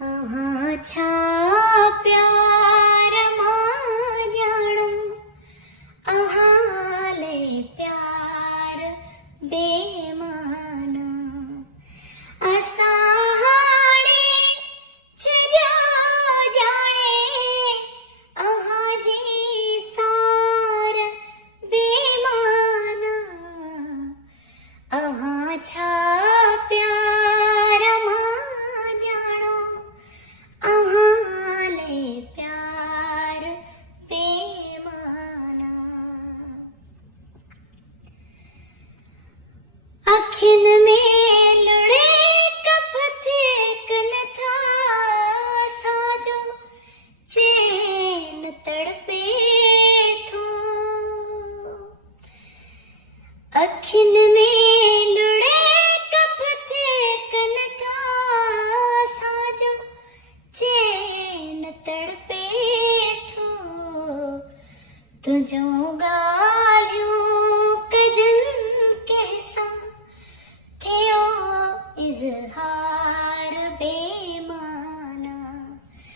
छा प्यार मां ॼाणो अहाले प्यार बेमाना असां हाणे छॾियो ॼाणे अहां जी सार बेमाना अहां छा प्यार मां ॼाणो अहाले प्यार बेमाना अखियुनि में लुड़े कपथे कन था साजो चैन तड़पे थो अखियुनि में लुड़े कपथे कन था साजो चैन तड़पे थो तुंहिंजो गा